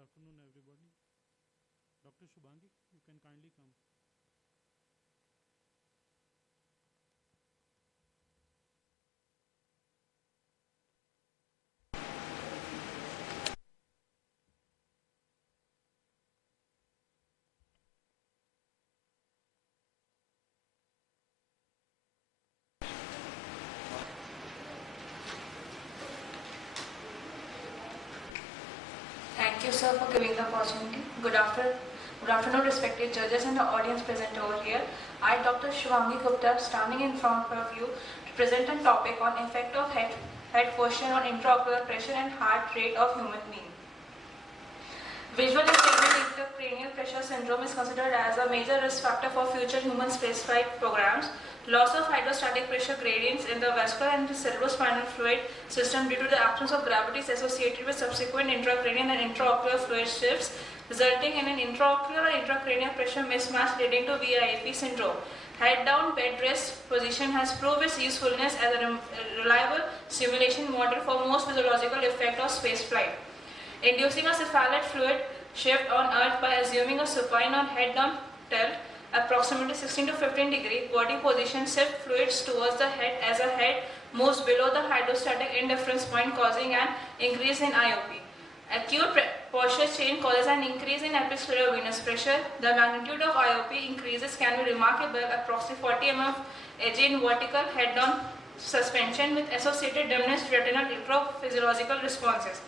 afternoon, everybody. Dr. Shubhangi, you can kindly come. Thank you, sir, for giving the opportunity. Good afternoon, respected judges and the audience present over here. I, Dr. Shubhangi Gupta, standing in front of you to present a topic on effect of head posture on intraocular pressure and heart rate of human being. Visual impairment intracranial pressure syndrome is considered as a major risk factor for future human spaceflight programs. Loss of hydrostatic pressure gradients in the vascular and cerebrospinal fluid system due to the absence of gravity is associated with subsequent intracranial and intraocular fluid shifts, resulting in an intraocular or intracranial pressure mismatch leading to VIP syndrome. Head-down bed rest position has proved its usefulness as a reliable simulation model for most physiological effect of spaceflight. Inducing a cephalate fluid shift on Earth by assuming a supine or head-down tilt, approximately 16 to 15 degree body position shift fluids towards the head as a head moves below the hydrostatic indifference point, causing an increase in IOP. Acute posture change causes an increase in episcleral venous pressure. The magnitude of IOP increases can be remarkable, approximately 40 mm of edge in vertical head-down suspension with associated diminished retinal electrophysiological responses.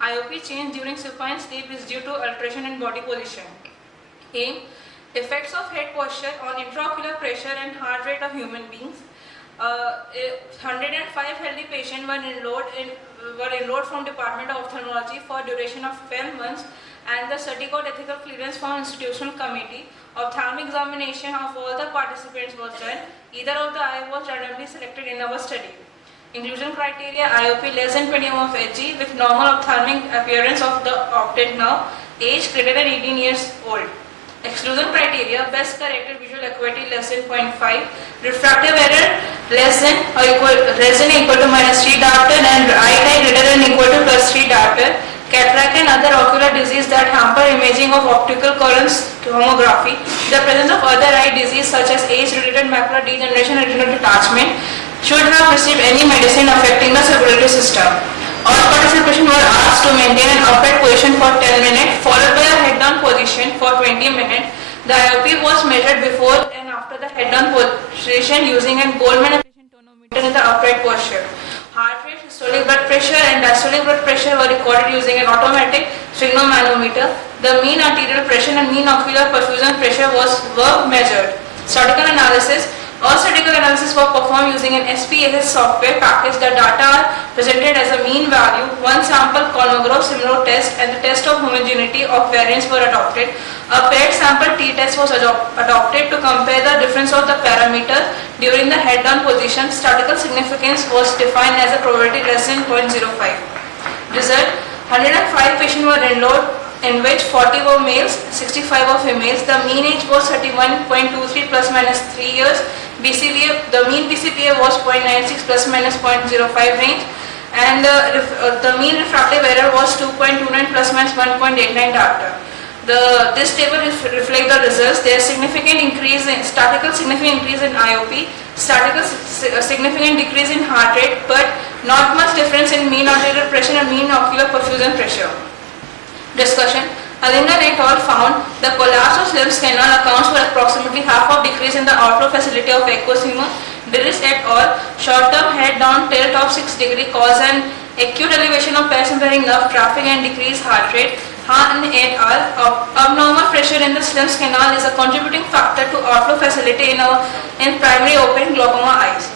IOP change during supine sleep is due to alteration in body position. Aim: effects of head posture on intraocular pressure and heart rate of human beings. 105 healthy patients were enrolled from Department of Ophthalmology for duration of 12 months, and the study got ethical clearance from Institutional Committee. Ophthalmic examination of all the participants was done. Either of the eye was randomly selected in our study. Inclusion criteria: IOP less than 20 mm of Hg with normal ophthalmic appearance of the optic nerve, age greater than 18 years old. Exclusion criteria: best corrected visual acuity less than 0.5, refractive error less than or equal to -3 diopter, and eye line greater than equal to +3 diopter. Cataract and other ocular disease that hamper imaging of optical coherence tomography. The presence of other eye disease such as age-related macular degeneration and retinal detachment. Should have received any medicine affecting the circulatory system. All participants were asked to maintain an upright position for 10 minutes, followed by a head-down position for 20 minutes. The IOP was measured before and after the head-down position using a Goldman efficient tonometer in the upright posture. Heart rate, systolic blood pressure, and diastolic blood pressure were recorded using an automatic sphygmomanometer. The mean arterial pressure and mean ocular perfusion pressure were measured. Statistical analysis. All statistical analysis were performed using an SPSS software package. The data are presented as a mean value. One sample Kolmogorov Simrov test and the test of homogeneity of variance were adopted. A paired sample t-test was adopted to compare the difference of the parameters during the head-down position. Statistical significance was defined as a probability less than 0.05. Result: 105 patients were enrolled, in which 40 were males, 65 were females. The mean age was 31.23 plus minus 3 years. BCVA, the mean BCVA was 0.96 plus minus 0.05 range, and the mean refractive error was 2.29 plus minus 1.89 diopter. This table reflects the results. There is significant increase in significant increase in IOP, significant decrease in heart rate, but not much difference in mean arterial pressure and mean ocular perfusion pressure. Discussion: Alingan et al. Found the collapse of Slim's canal accounts for approximately half of decrease in the outflow facility of aqueous humor. Dirris et al. Short-term head-down tilt of 6 degree cause an acute elevation of parasympathetic nerve traffic and decreased heart rate. Han et al. Abnormal pressure in the Slim's canal is a contributing factor to outflow facility in primary open glaucoma eyes.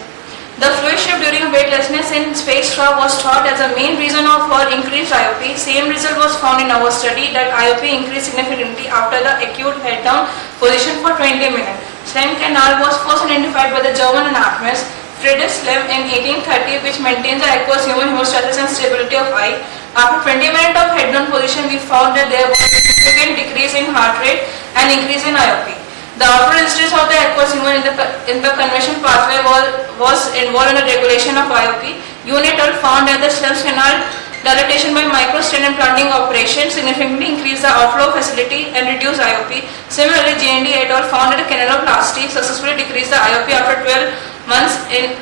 The fluid shift during weightlessness in spacecraft was thought as a main reason for increased IOP. Same result was found in our study that IOP increased significantly after the acute head-down position for 20 minutes. Slim canal was first identified by the German anatomist Friedrich Slim in 1830, which maintains the aqueous human homeostasis and stability of eye. After 20 minutes of head-down position, we found that there was a significant decrease in heart rate and increase in IOP. The outer resistance of the aqueous humor in the convection pathway was involved in the regulation of IOP. Unit found that the Slim's canal Dilatation by microstent implanting operation significantly increased the outflow facility and reduced IOP. Similarly, J&D et al. Found that canaloplasty successfully decreased the IOP after 12 months in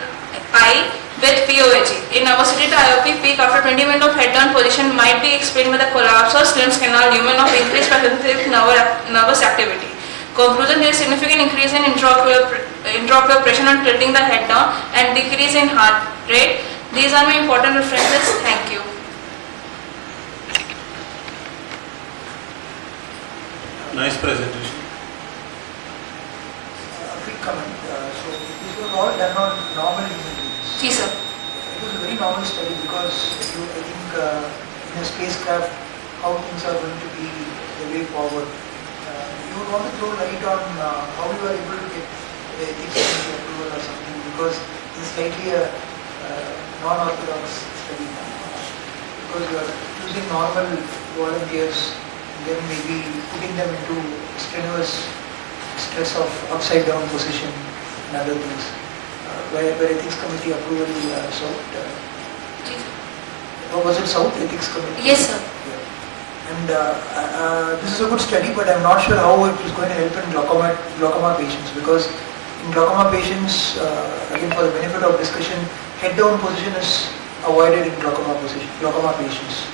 eye with POAG. In obesity, the IOP peak after 20 minutes of head-down position might be explained by the collapse of Slim's canal lumen of increased parasympathetic nervous activity. Conclusion: there is significant increase in intraocular pressure on tilting the head down and decrease in heart rate. These are my important references. Thank you. Nice presentation. A quick comment. So this was all done on normal human beings. Yes, sir. It was a very normal study because I think in a spacecraft how things are going to be the way forward. You would want to throw light on how you are able to get the ethics committee approval or something, because it's slightly a non-orthodox study because you are choosing normal volunteers and then maybe putting them into strenuous stress of upside down position and other things where ethics committee approval sought. Was it sought ethics committee? Yes, sir. Yeah. And this is a good study, but I'm not sure how it is going to help in glaucoma patients, because in glaucoma patients, again for the benefit of discussion, head down position is avoided in glaucoma patients,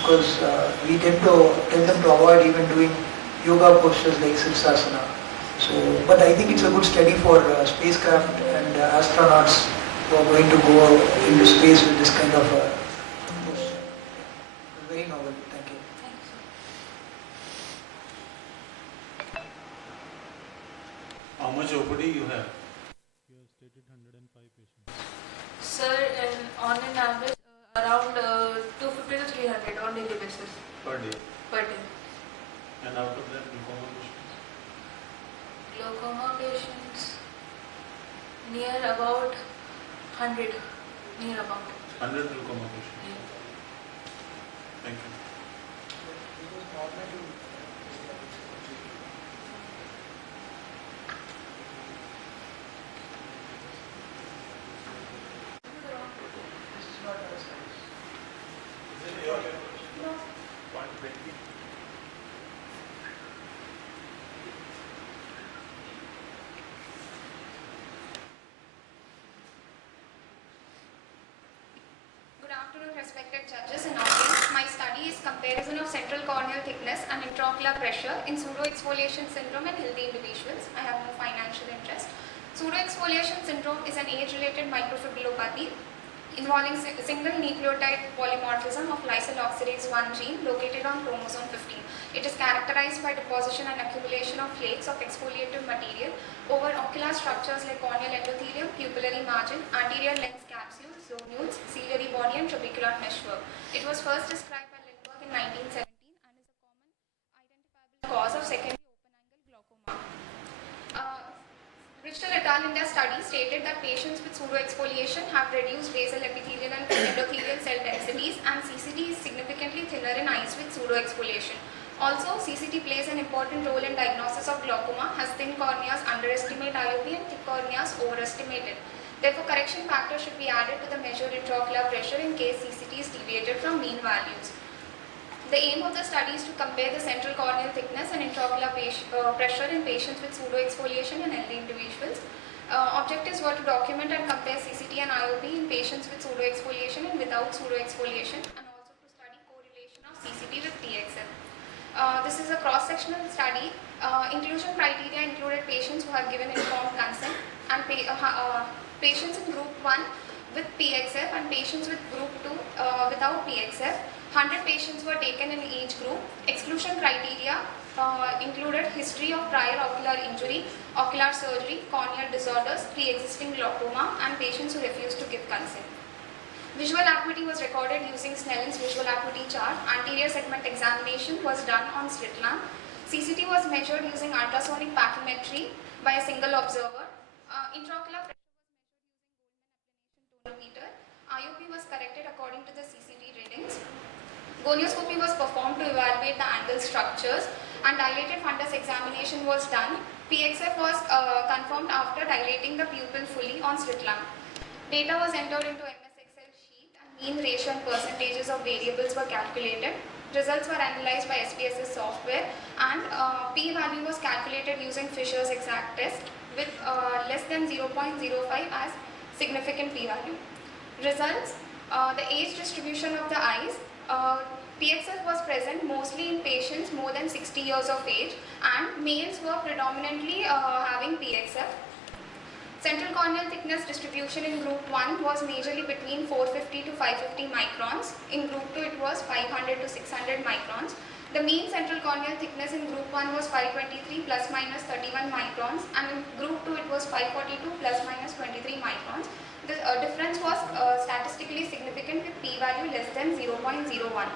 because we tend to tell them to avoid even doing yoga postures like Sirsasana. So, but I think it's a good study for spacecraft and astronauts who are going to go into space with this kind of posture. Very novel. Thank you. How much OPD you have? You have stated 105 patients. Sir, on an average, around 250 to 300 on daily basis Per day. per day. And out of that, glaucoma patients? Glaucoma patients near about 100. Near about. 100 glaucoma patients. Yeah. Thank you. Good afternoon, respected judges and audience. My study is comparison of central corneal thickness and intraocular pressure in pseudoexfoliation syndrome in healthy individuals. I have no financial interest. Pseudoexfoliation syndrome is an age-related microfibrillopathy involving single nucleotide polymorphism of lysyl oxidase 1 gene located on chromosome 15. It is characterized by deposition and accumulation of flakes of exfoliative material over ocular structures like corneal endothelium, pupillary margin, anterior lens capsules, zonules, ciliary body and trabecular meshwork. It was first described by Lindbergh in 1917 and is a common identifiable cause of secondary open-angle glaucoma. Richter et al. In their study stated that patients with pseudoexfoliation have reduced basal epithelial and endothelial cell densities, and CCT is significantly thinner in eyes with pseudoexfoliation. Also, CCT plays an important role in diagnosis of glaucoma, as thin corneas underestimate IOP and thick corneas overestimate it. Therefore, correction factors should be added to the measured intraocular pressure in case CCT is deviated from mean values. The aim of the study is to compare the central corneal thickness and intraocular pressure in patients with pseudoexfoliation in healthy individuals. Objectives were to document and compare CCT and IOP in patients with pseudoexfoliation and without pseudoexfoliation, and also to study correlation of CCT with PXL. This is a cross-sectional study. Inclusion criteria included patients who have given informed consent and patients in group 1 with PXF and patients with group 2 without PXF. 100 patients were taken in each group. Exclusion criteria included history of prior ocular injury, ocular surgery, corneal disorders, pre-existing glaucoma, and patients who refused to give consent. Visual acuity was recorded using Snellen's visual acuity chart. Anterior segment examination was done on slit lamp. CCT was measured using ultrasonic pachymetry by a single observer. Intraocular pressure was measured using Goldmann applanation tonometer. IOP was corrected according to the CCT readings. Gonioscopy was performed to evaluate the angle structures, and dilated fundus examination was done. PXF was confirmed after dilating the pupil fully on slit lamp. Data was entered into MS Excel sheet, and Mean ratio and percentages of variables were calculated. Results were analyzed by SPSS software, and p-value was calculated using Fisher's exact test with less than 0.05 as significant p-value. Results: the age distribution of the eyes. PXF was present mostly in patients more than 60 years of age, and males were predominantly having PXF. Central corneal thickness distribution in group 1 was majorly between 450 to 550 microns. In group 2 it was 500 to 600 microns. The mean central corneal thickness in group 1 was 523 plus minus 31 microns, and in group 2 it was 542 plus minus 23 microns. The difference was statistically significant with p-value less than 0.01.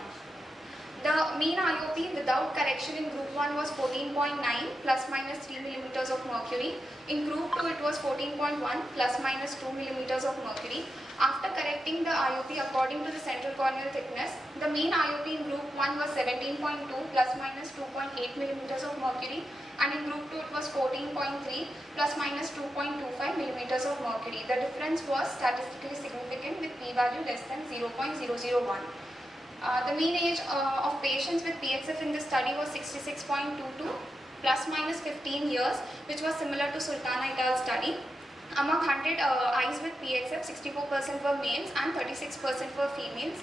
The mean IOP without correction in group 1 was 14.9 plus minus 3 millimeters of mercury. In group 2 it was 14.1 plus minus 2 millimeters of mercury. After correcting the IOP according to the central corneal thickness, the mean IOP in group 1 was 17.2 plus minus 2.8 millimeters of mercury, and in group 2 it was 14.3 plus minus 2.25 millimeters of mercury. The difference was statistically significant with p-value less than 0.001. The mean age of patients with PXF in this study was 66.22 plus minus 15 years, which was similar to Sultana et al. Study. Among 100 eyes with PXF, 64% were males and 36% were females.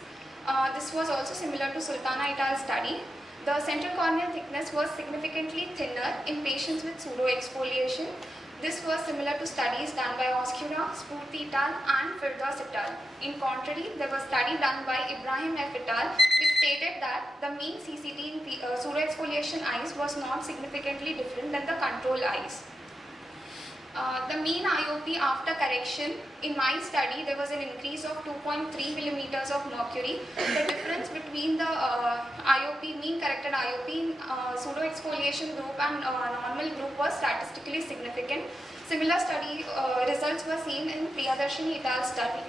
This was also similar to Sultana et al. Study. The central corneal thickness was significantly thinner in patients with pseudo-exfoliation. This was similar to studies done by Oscura, Spurti et al. And Firdaus et al. In contrary, there was a study done by Ibrahim F. et al. Which stated that the mean CCT in pseudo-exfoliation eyes was not significantly different than the control eyes. The mean IOP after correction, in my study there was an increase of 2.3 millimeters of mercury. The difference between the IOP, mean corrected IOP in pseudo-exfoliation group and normal group was statistically significant. Similar study results were seen in Priyadarshini et al. Study.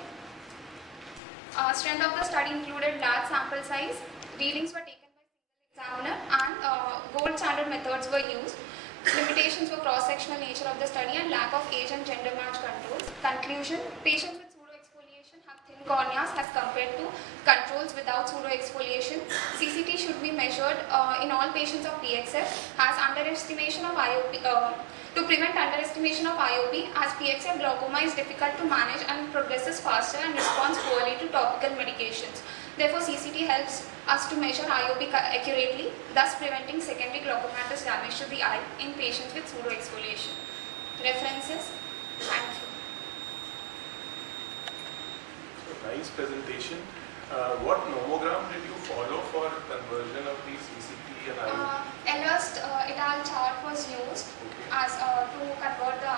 Strength of the study included large sample size, readings were taken by single examiner, and gold standard methods were used. Limitations were cross-sectional nature of the study and lack of age and gender match controls. Conclusion: patients with pseudo-exfoliation have thin corneas as compared to controls without pseudo-exfoliation. CCT should be measured in all patients of PXF as underestimation of IOP. To prevent underestimation of IOP, as PXF glaucoma is difficult to manage and progresses faster and responds poorly to topical medications. Therefore, CCT helps us to measure IOP accurately, thus preventing secondary glaucomatous damage to the eye in patients with pseudo-exfoliation. References? Thank you. So nice presentation. What nomogram did you follow for conversion of the CCT and IOP? Ellhurst et al. Chart was used as to convert the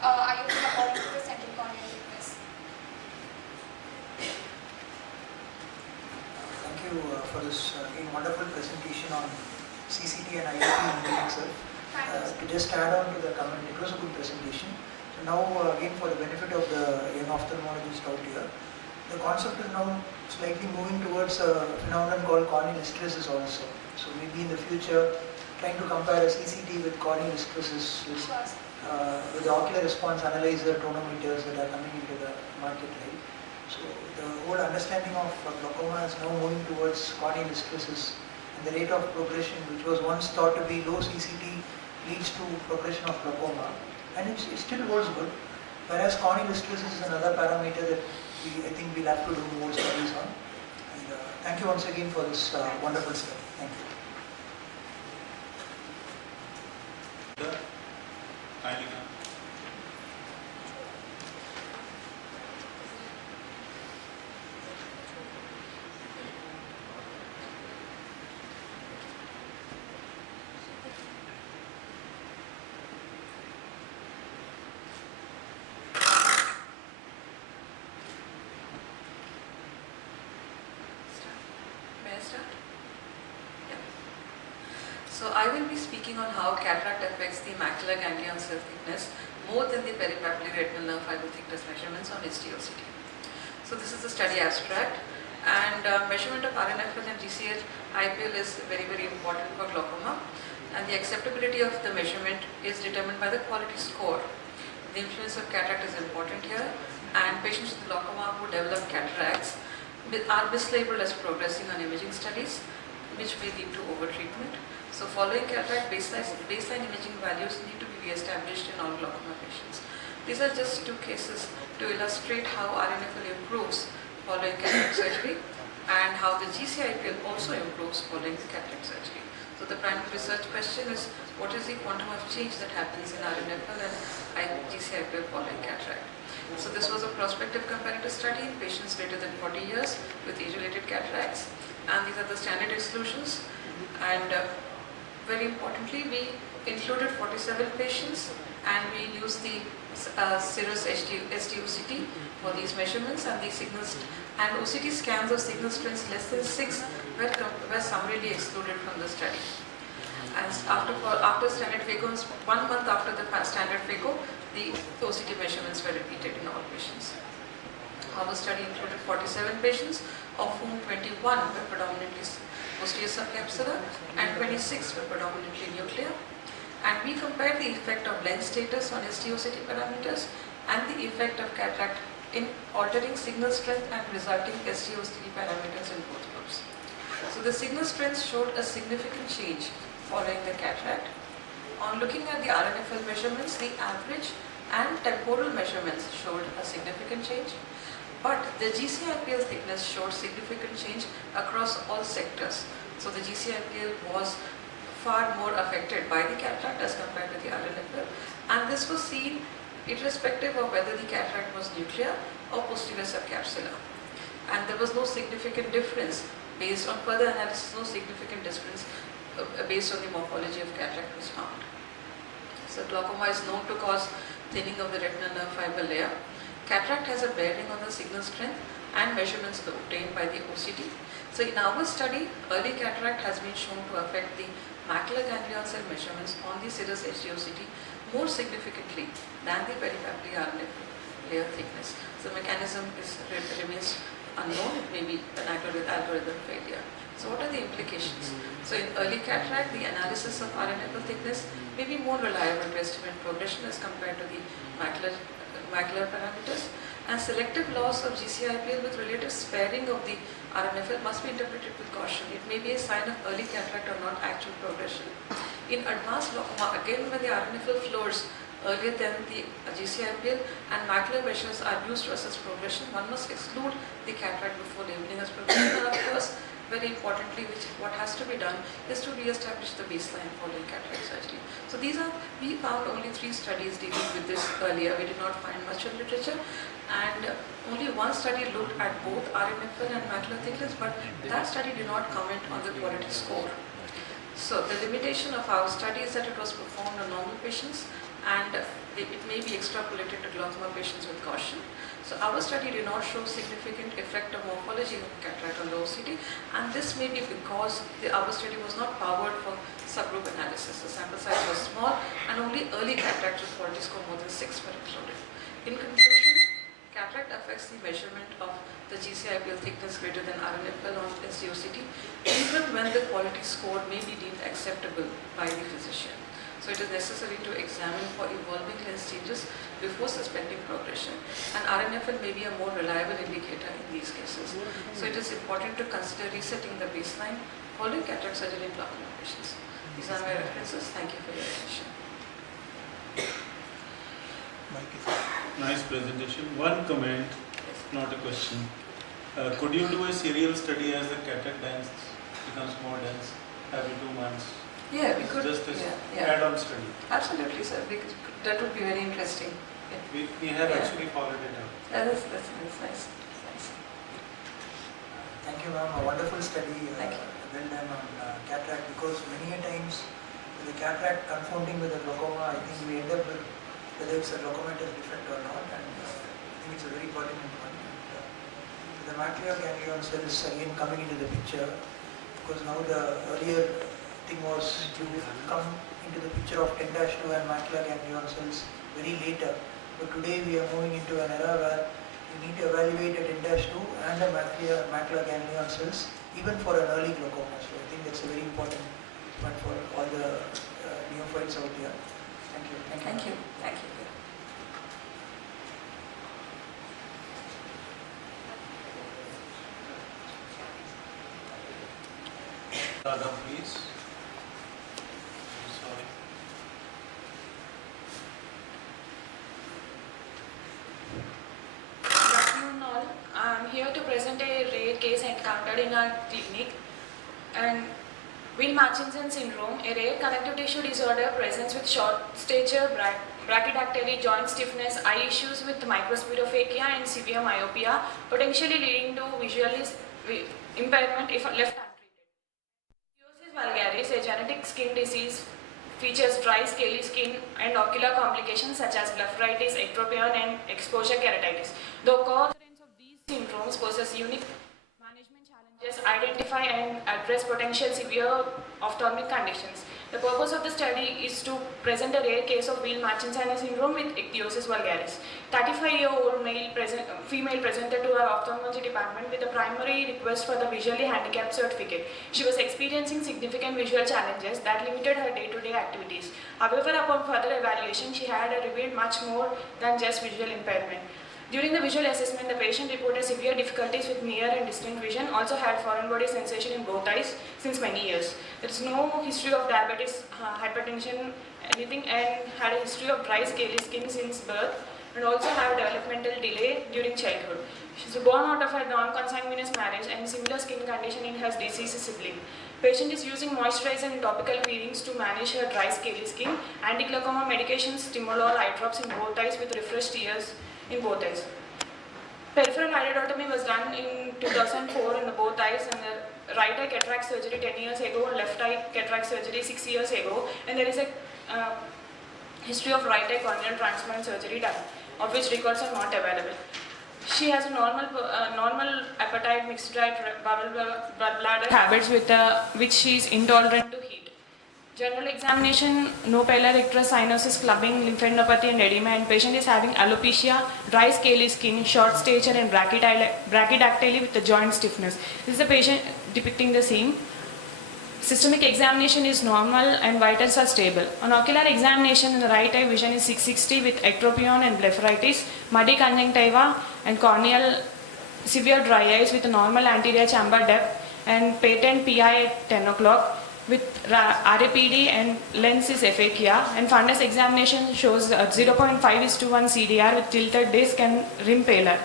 IOP according to the central corneal thickness. Thank you for this again wonderful presentation on CCT and IOP in PXF. To just add on to the comment, it was a good presentation. So now again for the benefit of the young ophthalmologist out here, the concept is now slightly moving towards a phenomenon called corneal hysteresis also. So maybe in the future trying to compare a CCT with corneal hysteresis with the ocular response analyzer tonometers that are coming into the market, right? So the whole understanding of glaucoma is now moving towards corneal hysteresis, and the rate of progression, which was once thought to be low CCT, leads to progression of glaucoma, and it still holds good. Whereas corneal hysteresis is another parameter that I think we'll have to do more studies on. And thank you once again for this wonderful study. Thank you. May I start? Yeah. So I will be speaking on how cataract affects the macular ganglion cell thickness more than the peripapillary retinal nerve fiber thickness measurements on HDOCT. So this is the study abstract, and measurement of RNFL and GCL IPL is very, very important for glaucoma, and the acceptability of the measurement is determined by the quality score. The influence of cataract is important here, and patients with glaucoma who develop cataracts are mislabeled as progressing on imaging studies, which may lead to overtreatment. So following cataract, baseline imaging values need to be re-established in all glaucoma patients. These are just two cases to illustrate how RNFL improves following cataract surgery and how the GCIPL also improves following the cataract surgery. So the primary research question is, what is the quantum of change that happens in RNFL and GCIPL following cataract? So this was a prospective comparative study in patients greater than 40 years with age-related cataracts, and these are the standard exclusions. And very importantly, we included 47 patients, and we used the Cirrus SDOCT for these measurements, and the signals and OCT scans of signal strengths less than 6 were summarily excluded from the study. And after standard phaco, 1 month after the standard phaco, the OCT measurements were repeated in all patients. Our study included 47 patients, of whom 21 were predominantly posterior subcapsular and 26 were predominantly nuclear. And we compared the effect of lens status on SDOCT parameters and the effect of cataract in altering signal strength and resulting SDOCT parameters in both groups. So the signal strength showed a significant change following the cataract. On looking at the RNFL measurements, the average and temporal measurements showed a significant change, but the GCIPL thickness showed significant change across all sectors. So the GCIPL was far more affected by the cataract as compared to the RNFL, and this was seen irrespective of whether the cataract was nuclear or posterior subcapsular. And there was no significant difference based on further analysis, no significant difference based on the morphology of cataract was found. So glaucoma is known to cause thinning of the retinal nerve fiber layer. Cataract has a bearing on the signal strength and measurements obtained by the OCT. So in our study, early cataract has been shown to affect the macular ganglion cell measurements on the Cirrus SDOCT more significantly than the peripapillary RNFL layer thickness. So mechanism remains unknown. It may be an algorithm failure. So what are the implications? So in early cataract, the analysis of RNFL thickness may be more reliable to estimate progression as compared to the macular parameters, and selective loss of GCIPL with relative sparing of the RNFL must be interpreted with caution. It may be a sign of early cataract or not actual progression. In advanced glaucoma, again when the RNFL floors earlier than the GCIPL and macular measures are used to assess progression, one must exclude the cataract before labeling as progression. And of course, very importantly, what has to be done is to re-establish the baseline following cataract surgery. So we found only 3 studies dealing with this earlier. We did not find much of literature, and only one study looked at both RNFL and macular thickness, but that study did not comment on the quality score. So the limitation of our study is that it was performed on normal patients, and it may be extrapolated to glaucoma patients with caution. So our study did not show significant effect of morphology of cataract on the OCT, and this may be because our study was not powered for subgroup analysis. The sample size was small, and only early cataract with quality score more than 6 were included. In conclusion, cataract affects the measurement of the GCIPL thickness greater than RNFL on SDOCT, even when the quality score may be deemed acceptable by the physician. So it is necessary to examine for evolving lens changes before suspecting progression, and RNFL may be a more reliable indicator in these cases. So it is important to consider resetting the baseline following cataract surgery in glaucoma patients. These are my references. Thank you for your attention. Nice presentation. One comment, not a question. Could you do a serial study as the cataract dense becomes more dense every 2 months? Yeah, we could. Just as yeah. add-on study. Absolutely, sir. That would be very interesting. Yeah. We have actually followed it up. That's nice. Nice. Thank you, ma'am. A wonderful study, Thank you. well done on cataract, because many a times with the cataract confounding with the glaucoma, I think we end up with whether it's a glaucomatous defect or not, and I think it's a very pertinent one. And, the macular ganglion cells again coming into the picture, because now the earlier thing was to come into the picture of 10-2 and macular ganglion cells very later, but today we are moving into an era where we need to evaluate a 10-2 and a macular ganglion cells even for an early glaucoma. So I think that's a very important point for all the neophytes out here. Thank you. Thank you. Thank you. Radha, please. Sorry. Good afternoon all. I am here to present a rare case encountered in our clinic. And Will-Matchinson syndrome, a rare connective tissue disorder, presents with short stature, brachydactyly, joint stiffness, eye issues with microspherophakia and severe myopia, potentially leading to visual impairment if left untreated. Ichthyosis vulgaris, a genetic skin disease, features dry, scaly skin and ocular complications such as blepharitis, ectropion and exposure keratitis. The co-occurrence of these syndromes poses unique management challenges, identify and address potential severe ophthalmic conditions. The purpose of the study is to present a rare case of Will-Matchinson syndrome with ichthyosis vulgaris. 35-year-old female presented to our ophthalmology department with a primary request for the visually handicapped certificate. She was experiencing significant visual challenges that limited her day-to-day activities. However, upon further evaluation, she had revealed much more than just visual impairment. During the visual assessment, the patient reported severe difficulties with near and distant vision, also had foreign body sensation in both eyes since many years. There is no history of diabetes, hypertension, anything, and had a history of dry, scaly skin since birth, and also have developmental delay during childhood. She was born out of a non-consanguineous marriage and similar skin condition in her deceased sibling. Patient is using moisturizer and topical peelings to manage her dry, scaly skin. Anti-glaucoma medications, timolol, eye drops in both eyes with refreshed tears in both eyes. Peripheral iridotomy was done in 2004 in the both eyes, and the right eye cataract surgery 10 years ago, left eye cataract surgery 6 years ago, and there is a history of right eye corneal transplant surgery done, of which records are not available. She has a normal appetite, mixed diet, bowel, blood bladder habits with which she is intolerant to heat. General examination, no palar icterus, cyanosis, clubbing, lymphadenopathy and edema, and patient is having alopecia, dry scaly skin, short stature and brachydactyly with the joint stiffness. This is the patient depicting the same. Systemic examination is normal and vitals are stable. On ocular examination, in the right eye vision is 660 with ectropion and blepharitis, muddy conjunctiva and corneal severe dry eyes with a normal anterior chamber depth and patent PI at 10 o'clock. With RAPD and lens is aphakia, and fundus examination shows 0.5:1 CDR with tilted disc and rim pallor.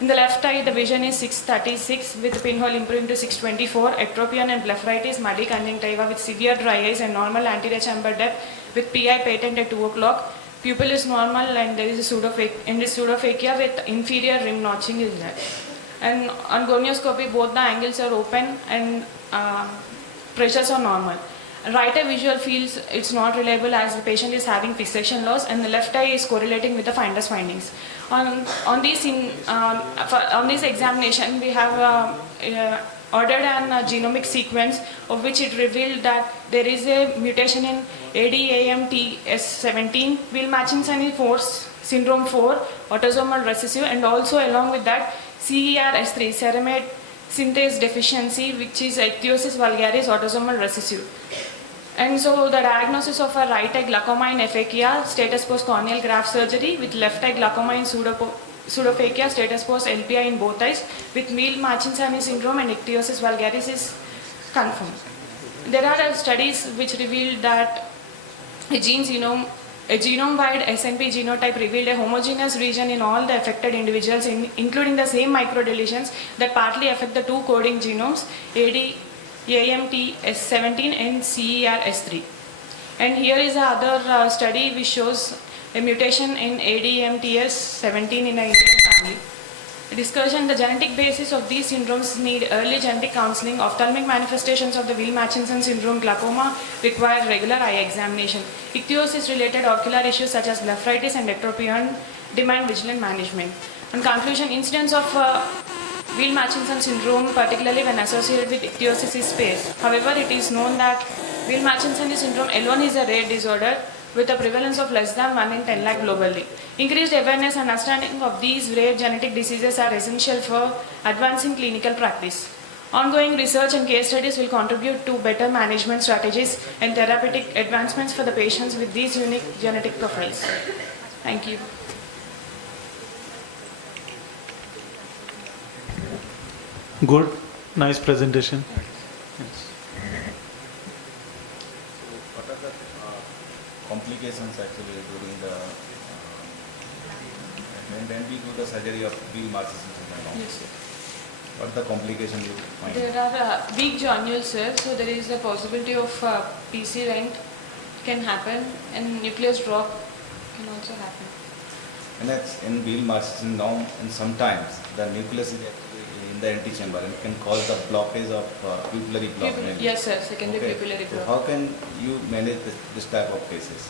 In the left eye, the vision is 636 with pinhole improving to 624, ectropion and blepharitis, muddy conjunctiva with severe dry eyes and normal anterior chamber depth with PI patent at 2 o'clock. Pupil is normal and there is a pseudophakia with inferior rim notching is there. And on gonioscopy, both the angles are open and pressures are normal. Right eye visual fields it's not reliable as the patient is having fixation loss, and the left eye is correlating with the finder's findings. On this examination, we have ordered a genomic sequence of which it revealed that there is a mutation in AIOCMT3 Will-Matchinson syndrome 4, autosomal recessive, and also along with that CERS3, ceramide synthase deficiency, which is ichthyosis vulgaris, autosomal recessive. And so the diagnosis of a right eye glaucoma in aphakia, status post corneal graft surgery, with left eye glaucoma in pseudophakia, status post LPI in both eyes, with Will-Matchinson syndrome and ichthyosis vulgaris is confirmed. There are studies which revealed that a genome-wide SNP genotype revealed a homogeneous region in all the affected individuals, including the same microdeletions that partly affect the two coding genomes, AIMT17 and CERS3. And here is another study which shows a mutation in ADMTS17 in an Indian family. Discussion: the genetic basis of these syndromes need early genetic counseling. Ophthalmic manifestations of the Will-Matchinson syndrome glaucoma require regular eye examination. Ichthyosis-related ocular issues such as blepharitis and ectropion demand vigilant management. In conclusion, incidence of Will-Matchinson syndrome, particularly when associated with ichthyosis, is sparse. However, it is known that Will-Matchinson syndrome alone is a rare disorder with a prevalence of less than 1 in 10 lakh globally. Increased awareness and understanding of these rare genetic diseases are essential for advancing clinical practice. Ongoing research and case studies will contribute to better management strategies and therapeutic advancements for the patients with these unique genetic profiles. Thank you. Good, nice presentation. Yes. complications actually during the when we do the surgery of wheel marcism syndrome. Yes, sir. What the complication you find? There are weak granules, sir, so there is a possibility of PC rent can happen and nucleus drop can also happen. And that's in wheel marcism syndrome, and sometimes the nucleus is actually in the antechamber and can cause the blockage of pupillary block. Yes, sir, secondary Okay. pupillary So block. how can you manage this type of cases?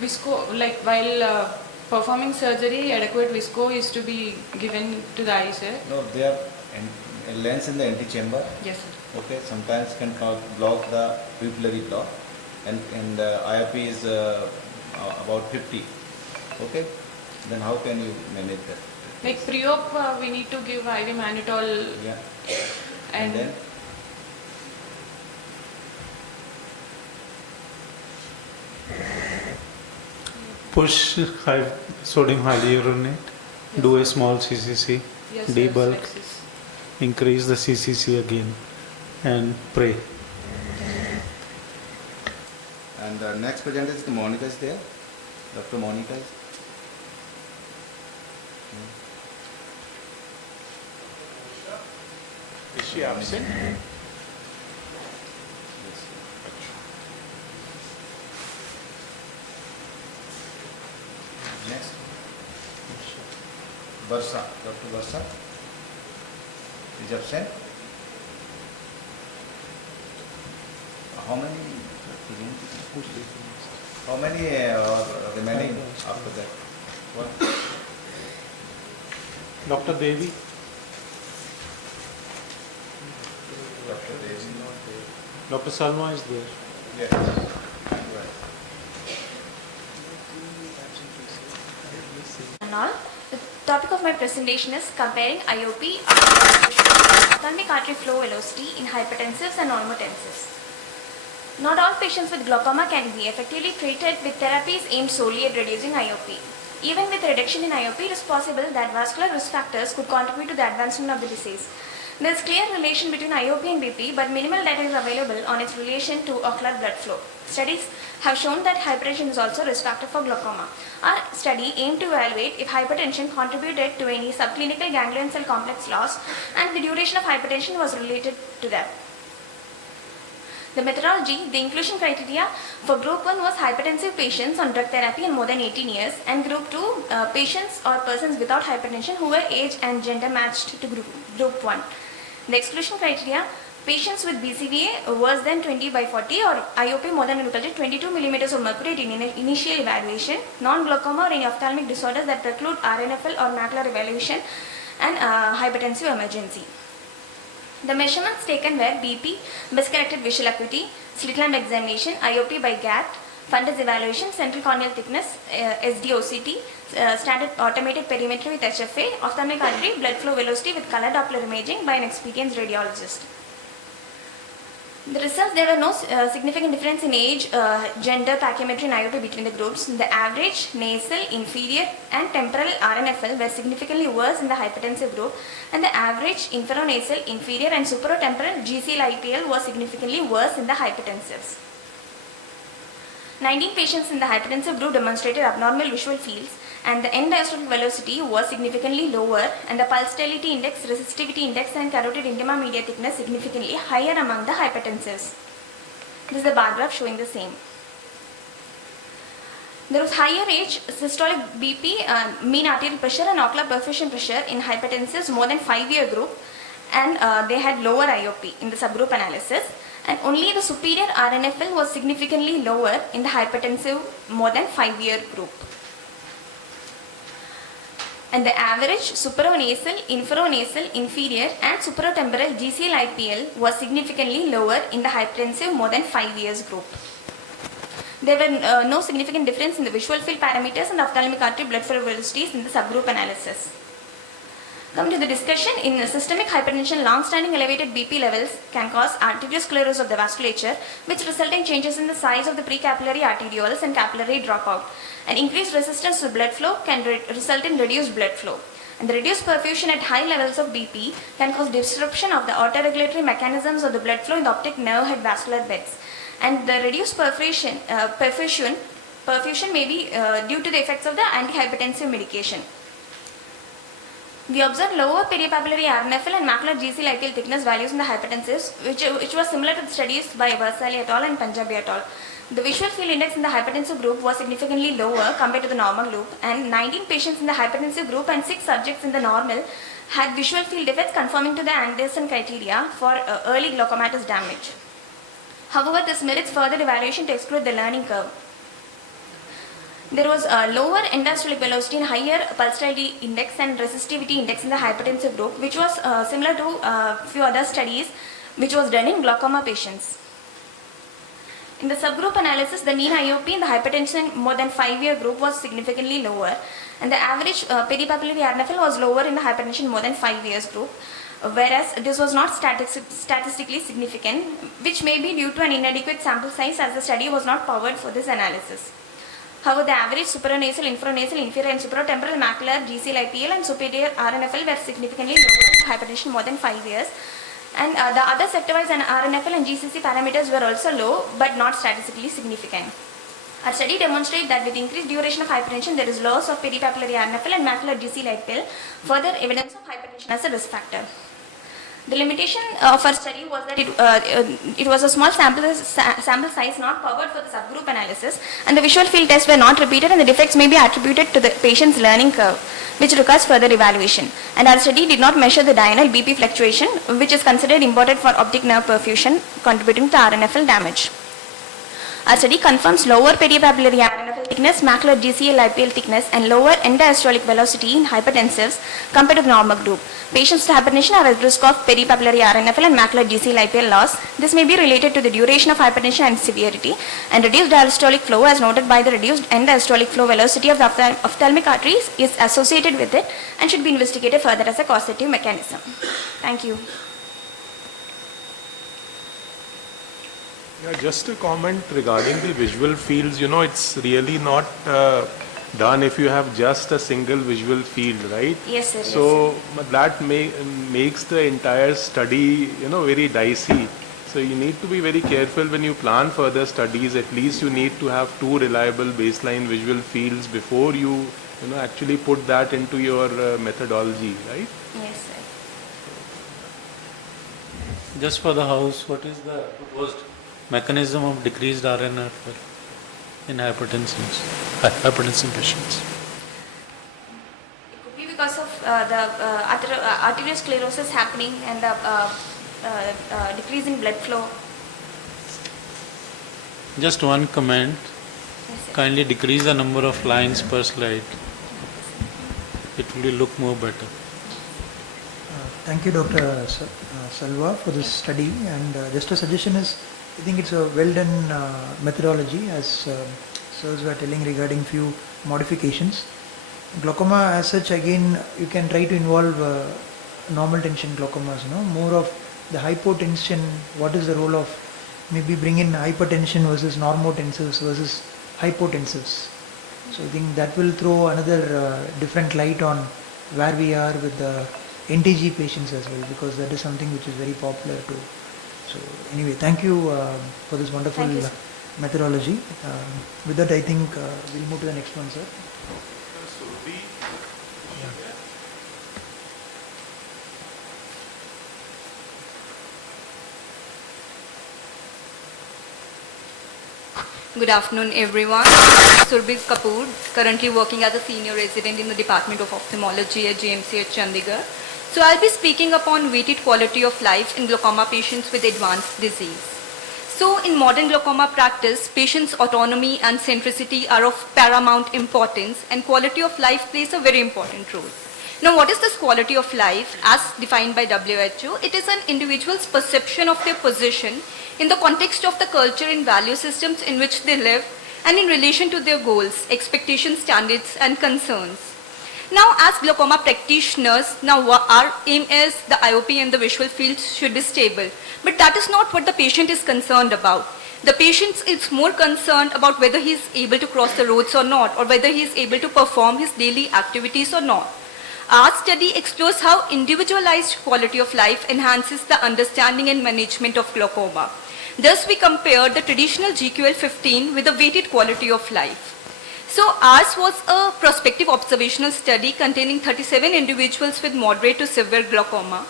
Visco, like while performing surgery, adequate visco is to be given to the eye, sir. No, there are a lens in the antechamber. Yes, sir. Okay, sometimes can block the pupillary block, and the IOP is about 50. Okay, then how can you manage that? Like pre-op, we need to give IV mannitol Yeah, and then Push high sodium hyaluronate, do a small CCC, yes, sir, debulk, like this. increase the CCC again, and pray. and the next presenter is Monica is there. Dr. Monica is. Is she absent? Yes. Next. Varsa, Dr. Varsa is absent. How many? How many are remaining after that? One. Dr. Devi? Dr. Daisy not there. Dr. Salma is there. Yes. Right. And all. The topic of my presentation is comparing IOP ophthalmic artery flow velocity in hypertensives and normotensives. Not all patients with glaucoma can be effectively treated with therapies aimed solely at reducing IOP. Even with reduction in IOP, it is possible that vascular risk factors could contribute to the advancement of the disease. There is clear relation between IOP and BP, but minimal data is available on its relation to ocular blood flow. Studies have shown that hypertension is also a risk factor for glaucoma. Our study aimed to evaluate if hypertension contributed to any subclinical ganglion cell complex loss and the duration of hypertension was related to that. The methodology, the inclusion criteria for group 1 was hypertensive patients on drug therapy and more than 18 years, and group 2 patients or persons without hypertension who were age and gender matched to group 1. The exclusion criteria, patients with BCVA worse than 20/40 or IOP more than or equal to 22 millimeters of mercury in initial evaluation, non-glaucoma or any ophthalmic disorders that preclude RNFL or macular evaluation, and hypertensive emergency. The measurements taken were BP, best corrected visual acuity, slit lamp examination, IOP by GAT, fundus evaluation, central corneal thickness, SDOCT, standard automated perimetry with HFA, ophthalmic artery, blood flow velocity with color Doppler imaging by an experienced radiologist. The results, there were no significant difference in age, gender, pachymetry and IOP between the groups. The average, nasal, inferior and temporal RNFL were significantly worse in the hypertensive group, and the average inferonasal, inferior and supratemporal GCL-IPL was significantly worse in the hypertensives. 19 patients in the hypertensive group demonstrated abnormal visual fields, and the end diastolic velocity was significantly lower, and the pulsatility index, resistivity index and carotid intima media thickness significantly higher among the hypertensives. This is the bar graph showing the same. There was higher age systolic BP, mean arterial pressure and ocular perfusion pressure in hypertensives more than 5-year group, and they had lower IOP in the subgroup analysis, and only the superior RNFL was significantly lower in the hypertensive more than 5-year group. And the average supranasal, inferonasal, inferior and supratemporal GCL-IPL was significantly lower in the hypertensive more than 5 years group. There were no significant difference in the visual field parameters and ophthalmic artery blood flow velocities in the subgroup analysis. Coming to the discussion, in systemic hypertension, long-standing elevated BP levels can cause arteriosclerosis of the vasculature, which result in changes in the size of the precapillary arterioles and capillary dropout. An increased resistance to blood flow can result in reduced blood flow. And the reduced perfusion at high levels of BP can cause disruption of the autoregulatory mechanisms of the blood flow in the optic nerve head vascular beds. And the reduced perfusion may be due to the effects of the antihypertensive medication. We observed lower peripapillary RNFL and macular GC LIPL thickness values in the hypertensives, which was similar to the studies by Varsali et al. And Punjabi et al. The visual field index in the hypertensive group was significantly lower compared to the normal group, and 19 patients in the hypertensive group and 6 subjects in the normal had visual field defects conforming to the Anderson criteria for early glaucomatous damage. However, this merits further evaluation to exclude the learning curve. There was a lower endostolic velocity and higher pulsatility index and resistivity index in the hypertensive group, which was similar to a few other studies which was done in glaucoma patients. In the subgroup analysis, the mean IOP in the hypertension more than 5-year group was significantly lower, and the average peripapillary RNFL was lower in the hypertension more than 5 years group, whereas this was not statistically significant, which may be due to an inadequate sample size as the study was not powered for this analysis. However, the average supranasal, infranasal, inferior and supratemporal macular GC-LIPL and superior RNFL were significantly lower in hypertension more than 5 years. And the other sector-wise and RNFL and GCC parameters were also low but not statistically significant. Our study demonstrated that with increased duration of hypertension, there is loss of peripapillary RNFL and macular GC-LIPL, further evidence of hypertension as a risk factor. The limitation of our study was that it was a small sample size not powered for the subgroup analysis, and the visual field tests were not repeated, and the defects may be attributed to the patient's learning curve, which requires further evaluation. And our study did not measure the diurnal BP fluctuation, which is considered important for optic nerve perfusion, contributing to RNFL damage. Our study confirms lower peripapillary RNFL thickness, macular GCL-IPL thickness, and lower endostolic velocity in hypertensives compared to the normal group. Patients with hypertension are at risk of peripapillary RNFL and macular GCL-IPL loss. This may be related to the duration of hypertension and severity, and reduced diastolic flow, as noted by the reduced endostolic flow velocity of the ophthalmic arteries, is associated with it and should be investigated further as a causative mechanism. Thank you. Yeah, just a comment regarding the visual fields. It's really not done if you have just a single visual field, right? Yes, sir. So that makes the entire study, very dicey. So you need to be very careful when you plan further studies. At least you need to have 2 reliable baseline visual fields before you, actually put that into your methodology, right? Yes, sir. Just for the house, what is the proposed mechanism of decreased RNFL in hypertensive patients? It could be because of the arteriosclerosis happening and the decrease in blood flow. Just one comment. Yes, sir. Kindly decrease the number of lines per slide. It will look more better. Thank you, Dr. Salva, for this study. And just a suggestion is, I think it's a well-done methodology, as sirs were telling regarding few modifications. Glaucoma as such, again, you can try to involve normal tension glaucomas, more of the hypotension, what is the role of, maybe bring in hypertension versus normotensives versus hypotensives. So I think that will throw another different light on where we are with the NTG patients as well, because that is something which is very popular too. So anyway, thank you for this wonderful methodology. With that, I think we'll move to the next one, sir. Good afternoon, everyone. Surbhi Kapoor, currently working as a senior resident in the Department of Ophthalmology at JMCH Chandigarh. So I'll be speaking upon weighted quality of life in glaucoma patients with advanced disease. So in modern glaucoma practice, patients' autonomy and centricity are of paramount importance, and quality of life plays a very important role. Now, what is this quality of life as defined by WHO? It is an individual's perception of their position in the context of the culture and value systems in which they live, and in relation to their goals, expectations, standards, and concerns. Now, as glaucoma practitioners, our aim is the IOP and the visual fields should be stable. But that is not what the patient is concerned about. The patient is more concerned about whether he is able to cross the roads or not, or whether he is able to perform his daily activities or not. Our study explores how individualized quality of life enhances the understanding and management of glaucoma. Thus, we compared the traditional GQL-15 with the weighted quality of life. So, ours was a prospective observational study containing 37 individuals with moderate to severe glaucoma.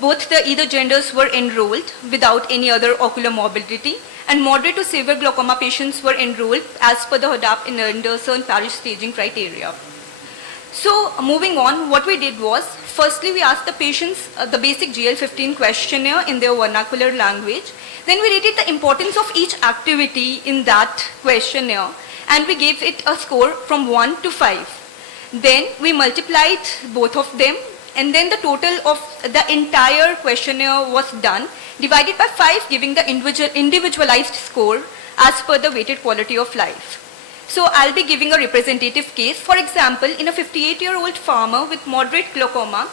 Both the either genders were enrolled without any other ocular morbidity, and moderate to severe glaucoma patients were enrolled as per the HODAP in Anderson Parish staging criteria. So, moving on, what we did was, firstly we asked the patients the basic GL-15 questionnaire in their vernacular language. Then we rated the importance of each activity in that questionnaire, and we gave it a score from 1 to 5. Then we multiplied both of them, and then the total of the entire questionnaire was done, divided by 5, giving the individualized score as per the weighted quality of life. So I'll be giving a representative case. For example, in a 58-year-old farmer with moderate glaucoma,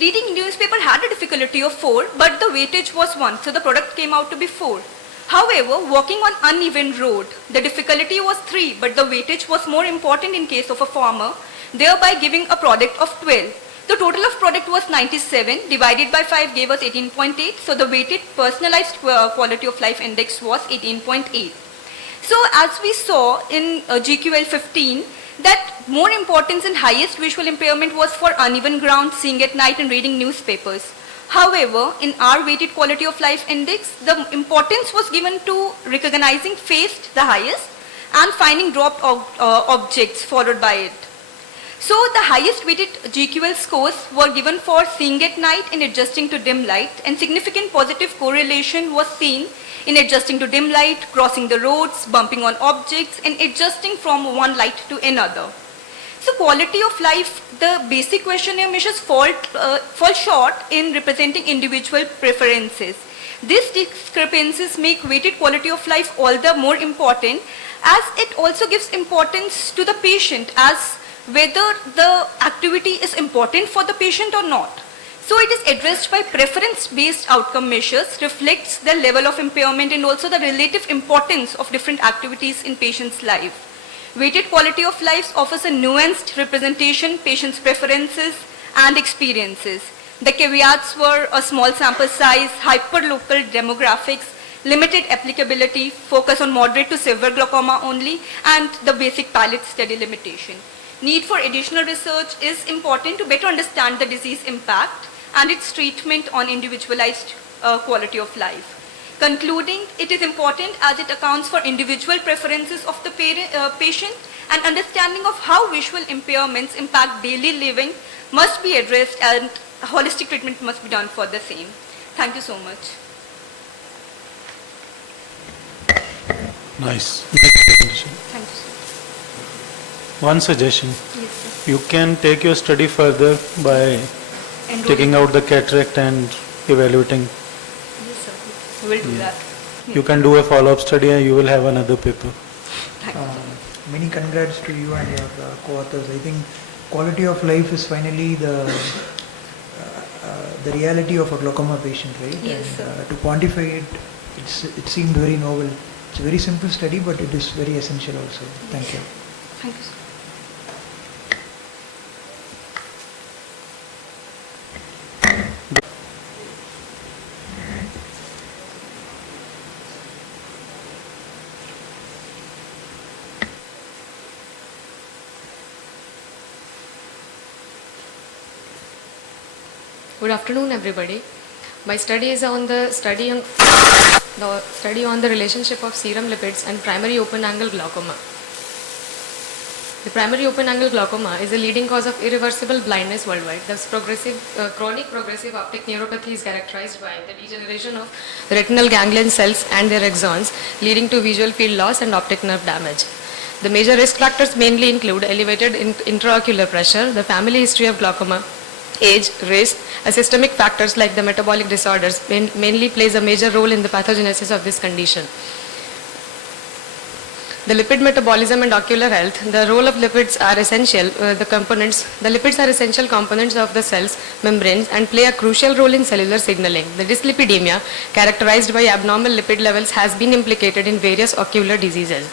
reading newspaper had a difficulty of 4, but the weightage was 1, so the product came out to be 4. However, walking on uneven road, the difficulty was 3, but the weightage was more important in case of a farmer, thereby giving a product of 12. The total of product was 97, divided by 5 gave us 18.8, so the weighted personalized quality of life index was 18.8. So as we saw in GQL-15, that more importance and highest visual impairment was for uneven ground, seeing at night and reading newspapers. However, in our weighted quality of life index, the importance was given to recognizing faced the highest and finding dropped objects followed by it. So the highest weighted GQL scores were given for seeing at night and adjusting to dim light, and significant positive correlation was seen in adjusting to dim light, crossing the roads, bumping on objects, and adjusting from one light to another. So quality of life, the basic questionnaire measures fall short in representing individual preferences. These discrepancies make weighted quality of life all the more important, as it also gives importance to the patient as whether the activity is important for the patient or not. So it is addressed by preference-based outcome measures, reflects the level of impairment and also the relative importance of different activities in patient's life. Weighted quality of life offers a nuanced representation, patient's preferences and experiences. The caveats were a small sample size, hyperlocal demographics, limited applicability, focus on moderate to severe glaucoma only, and the basic palate study limitation. Need for additional research is important to better understand the disease impact and its treatment on individualized quality of life. Concluding, it is important as it accounts for individual preferences of the patient, and understanding of how visual impairments impact daily living must be addressed, and holistic treatment must be done for the same. Thank you so much. Nice. Next presentation. Thank you, sir. One suggestion. Yes, sir. You can take your study further by taking out the cataract and evaluating. Yes, sir. We will do that. You can do a follow-up study and you will have another paper. Thank you. Many congrats to you and your co-authors. I think quality of life is finally the reality of a glaucoma patient, right? Yes, and sir. to quantify it, it seemed very novel. It's a very simple study, but it is very essential also. Thank you. Thank you, sir. Good afternoon, everybody. My study is on the study on the relationship of serum lipids and primary open-angle glaucoma. The primary open-angle glaucoma is a leading cause of irreversible blindness worldwide. Thus, chronic progressive optic neuropathy is characterized by the degeneration of retinal ganglion cells and their axons, leading to visual field loss and optic nerve damage. The major risk factors mainly include elevated intraocular pressure, the family history of glaucoma, age, race, and systemic factors like the metabolic disorders mainly plays a major role in the pathogenesis of this condition. The lipid metabolism and ocular health, the role of lipids are essential, the lipids are essential components of the cell's membranes and play a crucial role in cellular signaling. The dyslipidemia, characterized by abnormal lipid levels, has been implicated in various ocular diseases.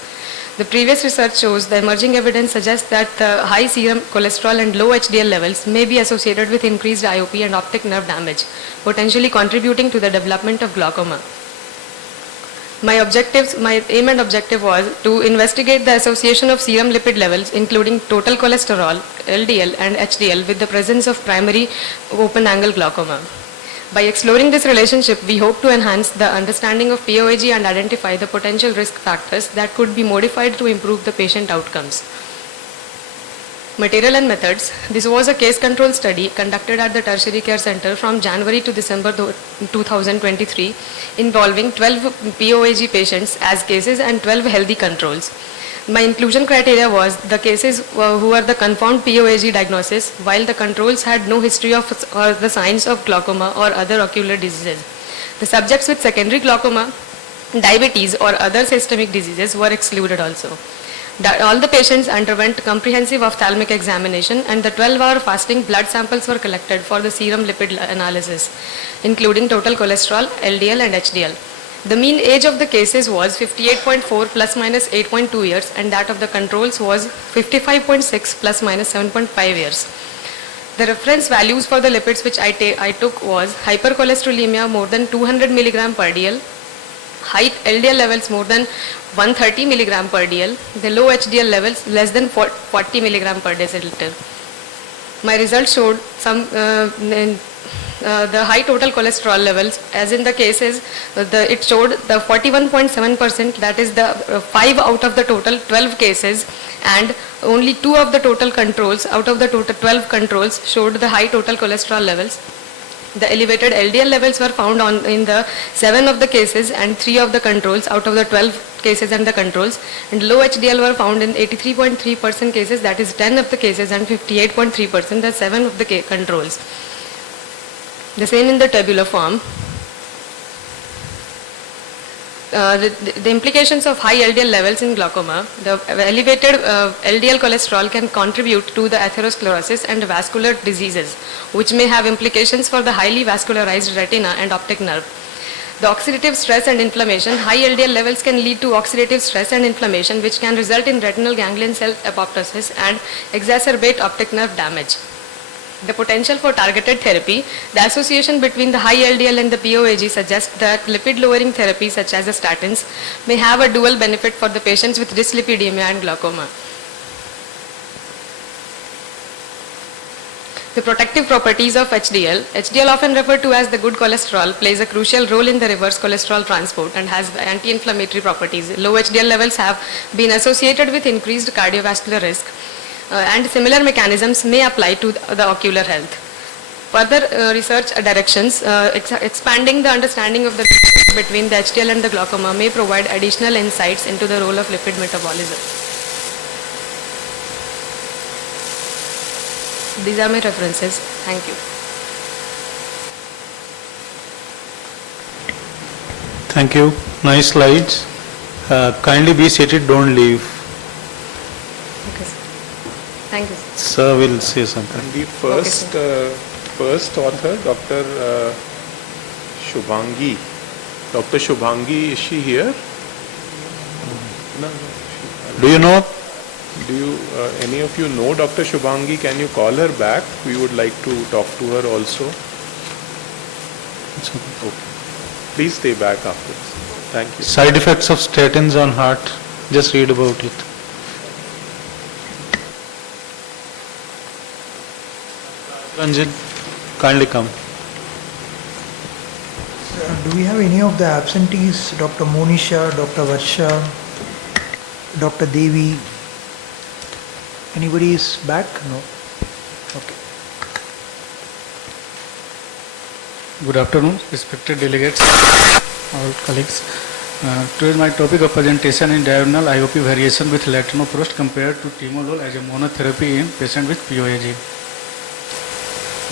The previous research shows the emerging evidence suggests that the high serum cholesterol and low HDL levels may be associated with increased IOP and optic nerve damage, potentially contributing to the development of glaucoma. My aim and objective was to investigate the association of serum lipid levels, including total cholesterol, LDL and HDL, with the presence of primary open-angle glaucoma. By exploring this relationship, we hope to enhance the understanding of POAG and identify the potential risk factors that could be modified to improve the patient outcomes. Material and methods. This was a case control study conducted at the Tertiary Care Center from January to December 2023, involving 12 POAG patients as cases and 12 healthy controls. My inclusion criteria was the cases who were the confirmed POAG diagnosis, while the controls had no history of the signs of glaucoma or other ocular diseases. The subjects with secondary glaucoma, diabetes or other systemic diseases were excluded also. All the patients underwent comprehensive ophthalmic examination, and the 12-hour fasting blood samples were collected for the serum lipid analysis, including total cholesterol, LDL and HDL. The mean age of the cases was 58.4 plus minus 8.2 years, and that of the controls was 55.6 plus minus 7.5 years. The reference values for the lipids which I took was hypercholesterolemia more than 200 milligram per dl, high LDL levels more than 130 milligram per dl, the low HDL levels less than 40 milligram per deciliter. My results showed the high total cholesterol levels, as in the cases, it showed the 41.7%, that is the 5 out of the total 12 cases, and only 2 of the total controls out of the total 12 controls showed the high total cholesterol levels. The elevated LDL levels were found in the 7 of the cases and 3 of the controls out of the 12 cases and the controls, and low HDL were found in 83.3% cases, that is 10 of the cases, and 58.3%, the 7 of the controls. The same in the tabular form. The implications of high LDL levels in glaucoma. The elevated LDL cholesterol can contribute to the atherosclerosis and vascular diseases, which may have implications for the highly vascularized retina and optic nerve. The oxidative stress and inflammation. High LDL levels can lead to oxidative stress and inflammation, which can result in retinal ganglion cell apoptosis and exacerbate optic nerve damage. The potential for targeted therapy. The association between the high LDL and the POAG suggests that lipid-lowering therapies such as the statins may have a dual benefit for the patients with dyslipidemia and glaucoma. The protective properties of HDL. HDL, often referred to as the good cholesterol, plays a crucial role in the reverse cholesterol transport and has anti-inflammatory properties. Low HDL levels have been associated with increased cardiovascular risk, and similar mechanisms may apply to the ocular health. Further research directions, expanding the understanding of the relationship between the HDL and the glaucoma may provide additional insights into the role of lipid metabolism. These are my references. Thank you. Thank you. Nice slides. Kindly be seated, don't leave. Okay, sir. Thank you, sir. Sir will say something. And the first author, Dr. Shubhangi. Dr. Shubhangi, is she here? No. Do you know? Do you, any of you know Dr. Shubhangi? Can you call her back? We would like to talk to her also. Okay. Please stay back after this. Thank you. Side effects of statins on heart. Just read about it. Ranjan, kindly come. Do we have any of the absentees, Dr. Monisha, Dr. Varsha, Dr. Devi? Anybody is back? No. Okay. Good afternoon, respected delegates, all colleagues. Today my topic of presentation is diurnal IOP variation with latanoprost compared to timolol as a monotherapy in patient with POAG.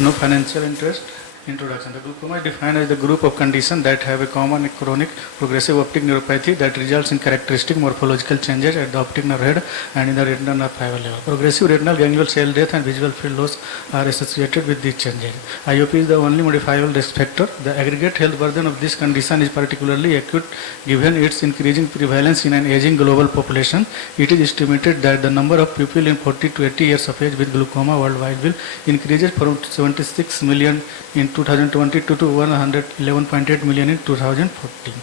No financial interest. Introduction. The glaucoma is defined as the group of conditions that have a common chronic progressive optic neuropathy that results in characteristic morphological changes at the optic nerve head and in the retinal nerve fiber level. Progressive retinal ganglion cell death and visual field loss are associated with these changes. IOP is the only modifiable risk factor. The aggregate health burden of this condition is particularly acute given its increasing prevalence in an aging global population. It is estimated that the number of people in 40 to 80 years of age with glaucoma worldwide will increase from 76 million in 2022 to 111.8 million in 2014.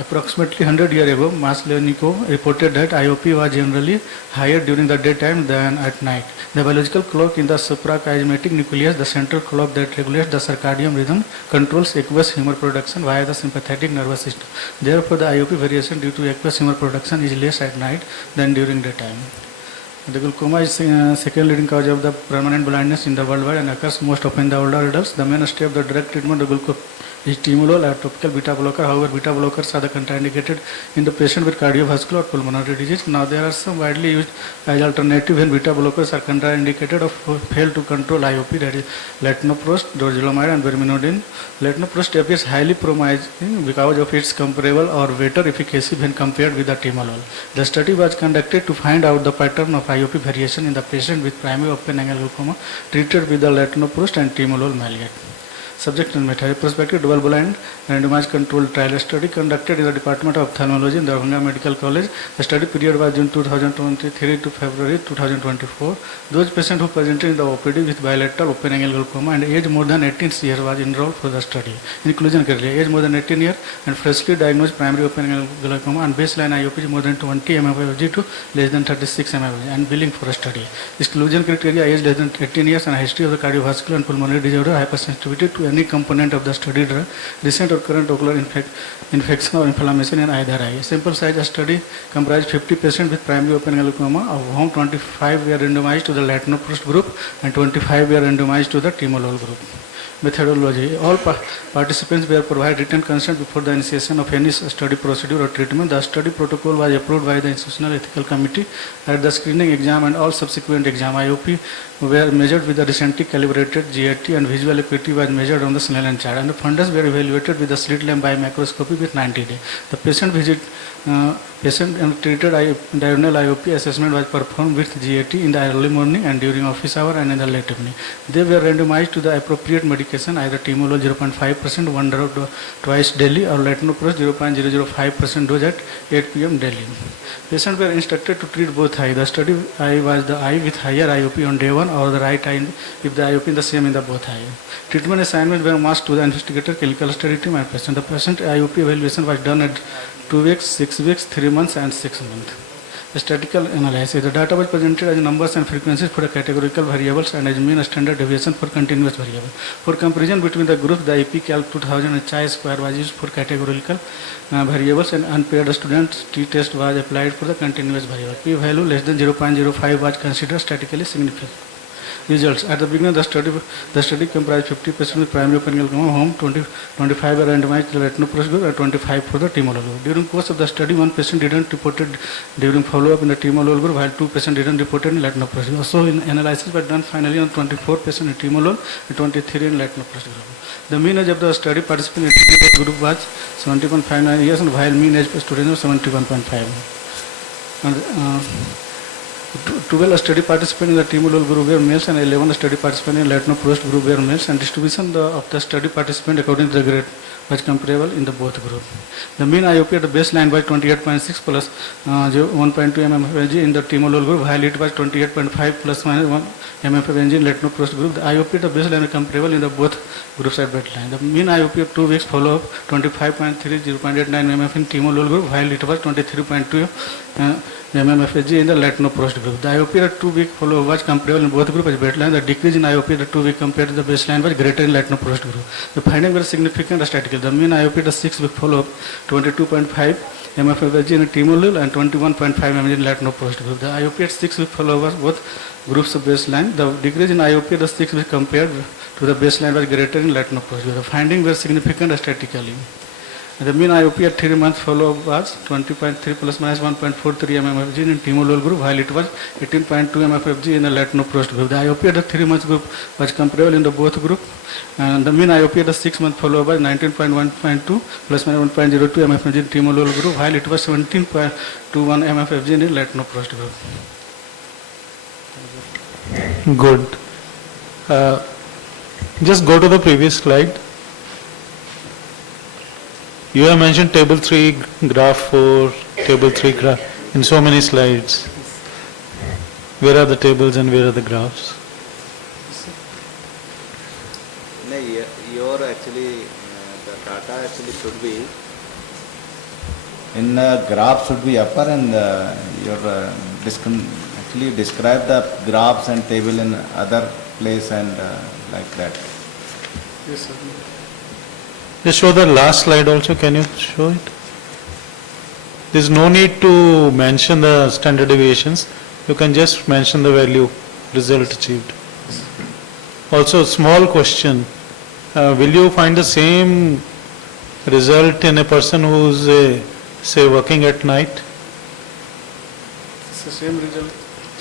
Approximately 100 years ago, Masleniko reported that IOP was generally higher during the daytime than at night. The biological clock in the suprachiasmatic nucleus, the central clock that regulates the circadian rhythm, controls aqueous humor production via the sympathetic nervous system. Therefore, the IOP variation due to aqueous humor production is less at night than during daytime. The glaucoma is second leading cause of the permanent blindness in the worldwide and occurs most often in the older adults. The mainstay of the drug treatment of glaucoma is timolol, a topical beta blocker. However, beta blockers are the contraindicated in the patient with cardiovascular or pulmonary disease. Now, there are some widely used as alternative when beta blockers are contraindicated or fail to control IOP, that is latanoprost, dorzolamide and verminodin. Latanoprost appears highly promising because of its comparable or better efficacy when compared with the timolol. The study was conducted to find out the pattern of IOP variation in the patient with primary open angle glaucoma treated with the latanoprost and timolol maleate. Subject and method. A prospective double-blind randomized controlled trial study conducted in the Department of Ophthalmology in Darbhanga Medical College. The study period was June 2023 to February 2024. Those patients who presented in the OPD with bilateral open angle glaucoma and age more than 18 years was enrolled for the study. Inclusion criteria: age more than 18 years and freshly diagnosed primary open angle glaucoma and baseline IOP is more than 20 mmFG to less than 36 mmFG and billing for a study. Exclusion criteria: age less than 18 years and history of the cardiovascular and pulmonary disorder, hypersensitivity to any component of the study drug, recent or current ocular infection or inflammation in either eye. Sample size study comprised 50 patients with primary open angle glaucoma, of whom 25 were randomized to the latanoprost group and 25 were randomized to the timolol group. Methodology: all participants were provided written consent before the initiation of any study procedure or treatment. The study protocol was approved by the Institutional Ethical Committee at the screening exam and all subsequent exam. IOP were measured with the recently calibrated GAT and visual acuity was measured on the Snellen chart, and the fundus were evaluated with the slit lamp by microscopy with 90 days. The patient and treated diurnal IOP assessment was performed with GAT in the early morning and during office hour and in the late evening. They were randomized to the appropriate medication, either timolol 0.5% 1 drop twice daily or latanoprost 0.005% dose at 8 p.m. daily. Patients were instructed to treat both eye. The study eye was the eye with higher IOP on day 1 or the right eye if the IOP is the same in the both eye. Treatment assignments were masked to the investigator, clinical study team and patient. The patient IOP evaluation was done at 2 weeks, 6 weeks, 3 months and 6 months. Statistical analysis. The data was presented as numbers and frequencies for the categorical variables and as mean standard deviation for continuous variable. For comparison between the groups, the IPCAL 2000 and chi-square was used for categorical variables and unpaired students t-test was applied for the continuous variable. P-value less than 0.05 was considered statistically significant. Results. At the beginning of the study comprised 50 patients with primary open angle glaucoma, whom 25 were randomized to the latanoprost group and 25 for the timolol group. During course of the study, one patient didn't reported during follow-up in the timolol group, while 2 patients didn't reported in latanoprost group. Also, in analysis was done finally on 24 patients in timolol and 23 in latanoprost group. The mean age of the study participant in the timolol group was 70.59 years, and while mean age of students was 71.5. And 12 study participants in the timolol group were males and 11 study participants in latanoprost group were males, and distribution of the study participants according to the grade was comparable in the both groups. The mean IOP at the baseline was 28.6 plus 1.2 mmFG in the timolol group, while it was 28.5 plus 1 mmFG in latanoprost group. The IOP at the baseline was comparable in the both groups at baseline. The mean IOP of 2 weeks follow-up 25.3 0.89 mm in timolol group, while it was 23.2 mmFG in the latanoprost group. The IOP at 2 week follow-up was comparable in both groups as baseline. The decrease in IOP at 2 week compared to the baseline was greater in latanoprost group. The findings were significant and statistical. The mean IOP at 6 week follow-up 22.5 mmFG in timolol and 21.5 mm in latanoprost group. The IOP at 6 week follow-up was both groups of baseline. The decrease in IOP at the 6 week compared to the baseline was greater in latanoprost group. The findings were significant and statistically. The mean IOP at 3 months follow-up was 20.3 plus minus 1.43 mmFG in timolol group, while it was 18.2 mmFG in the latinoprost group. The IOP at the 3 months group was comparable in the both group, and the mean IOP at the 6 month follow-up was 19.1.2 plus minus 1.02 mmFG in timolol group, while it was 17.21 mmFG in the latinoprost group. Good. Just go to the previous slide. You have mentioned table 3, graph 4, table 3 graph in so many slides. Where are the tables and where are the graphs? No, your actually the data actually should be in graph should be upper, and your actually describe the graphs and table in other place and like that. Yes, sir. Just show the last slide also. Can you show it? There's no need to mention the standard deviations. You can just mention the value, result achieved. Also, small question. Will you find the same result in a person who's, say, working at night? It's the same result.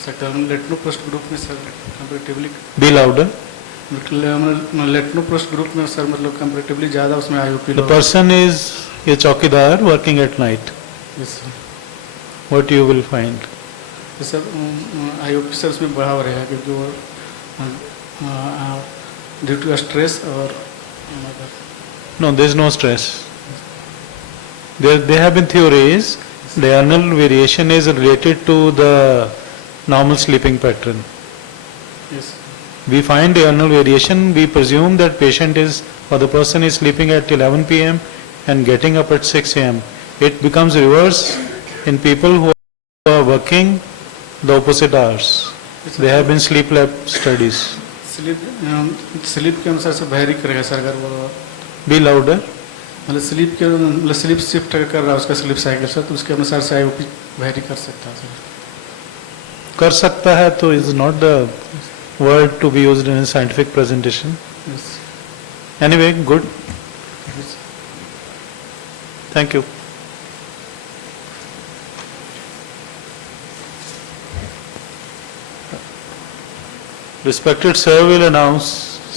Latinoprost group में sir comparatively. Be louder. Latinoprost group में sir मतलब comparatively ज़्यादा उसमें IOP. The person is a चौकीदार working at night. Yes, sir. What you will find? तो sir IOP sir उसमें बढ़ा हुआ रहेगा क्योंकि वो due to stress or No, there is no stress. There have been theories. Diurnal variation is related to the normal sleeping pattern. yes. We find diurnal variation. We presume that patient is or the person is sleeping at 11 p.m. and getting up at 6 a.m. It becomes reverse in people who are working the opposite hours. There have been sleep lab studies. Sleep के अनुसार से vary करेगा sir अगर वो Be louder. मतलब sleep shift कर रहा है उसका स्लीप साइकिल सर तो उसके अनुसार से IOP वैरी कर सकता है सर. कर सकता है तो is not the word to be used in a scientific presentation. Yes. Anyway, good. Yes. Thank you. Respected sir will announce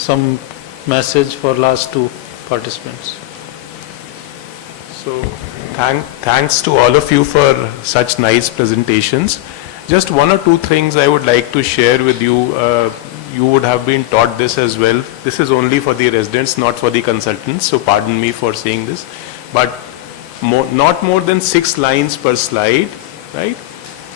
some message for last two participants. So thanks to all of you for such nice presentations. Just one or two things I would like to share with you. You would have been taught this as well. This is only for the residents, not for the consultants, so pardon me for saying this. But not more than 6 lines per slide, right?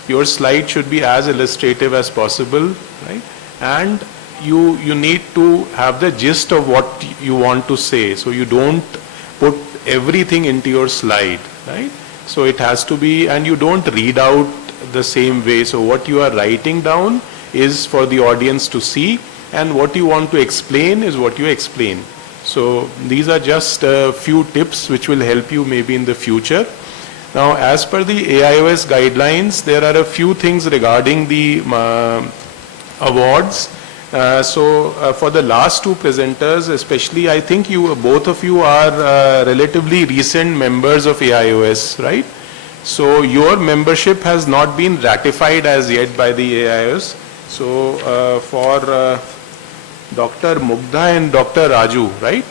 Your slide should be as illustrative as possible, right? And you need to have the gist of what you want to say, so you don't put everything into your slide, right? So it has to be, and you don't read out the same way. So what you are writing down is for the audience to see, and what you want to explain is what you explain. So these are just a few tips which will help you maybe in the future. Now, as per the AIOS guidelines, there are a few things regarding the awards. For the last two presenters, especially, I think both of you are relatively recent members of AIOS, right? So your membership has not been ratified as yet by the AIOS. So for Dr. Mugdha and Dr. Raju, right?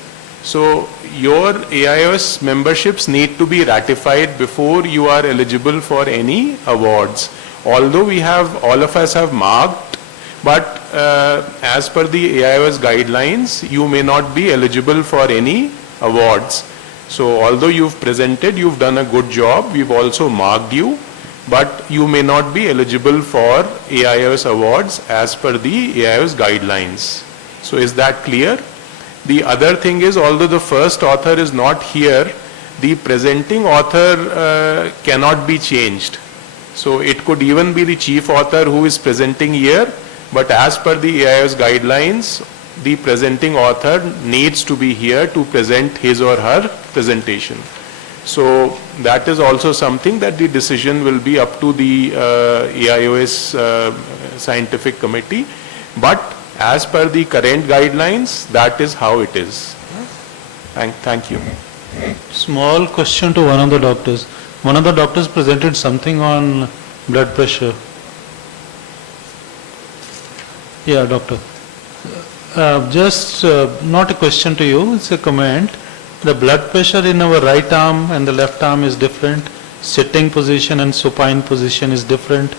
So your AIOS memberships need to be ratified before you are eligible for any awards. Although all of us have marked, but as per the AIOS guidelines, you may not be eligible for any awards. So although you've presented, you've done a good job, we've also marked you, but you may not be eligible for AIOS awards as per the AIOS guidelines. So is that clear? The other thing is, although the first author is not here, the presenting author cannot be changed. So it could even be the chief author who is presenting here, but as per the AIOS guidelines, the presenting author needs to be here to present his or her presentation. So that is also something that the decision will be up to the AIOS scientific committee. But as per the current guidelines, that is how it is. Thank you. Small question to one of the doctors. One of the doctors presented something on blood pressure. Yeah, doctor. Just not a question to you, it's a comment. The blood pressure in our right arm and the left arm is different. Sitting position and supine position is different.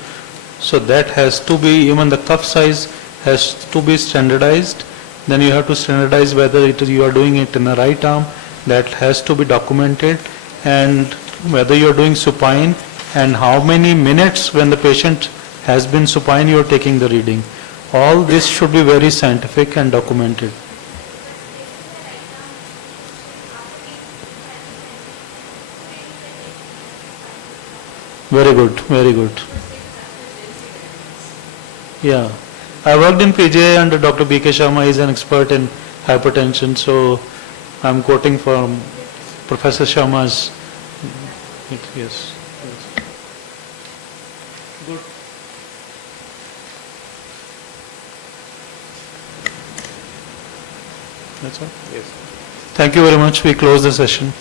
So that has to be, even the cuff size has to be standardized. Then you have to standardize whether you are doing it in the right arm. That has to be documented. And whether you are doing supine and how many minutes when the patient has been supine you are taking the reading. All this should be very scientific and documented. Very good, very good. Yeah, I worked in PJ under Dr. B.K. Sharma. He is an expert in hypertension, so I'm quoting from Professor Sharma's. Yes. Good. That's all? Yes. Thank you very much. We close the session.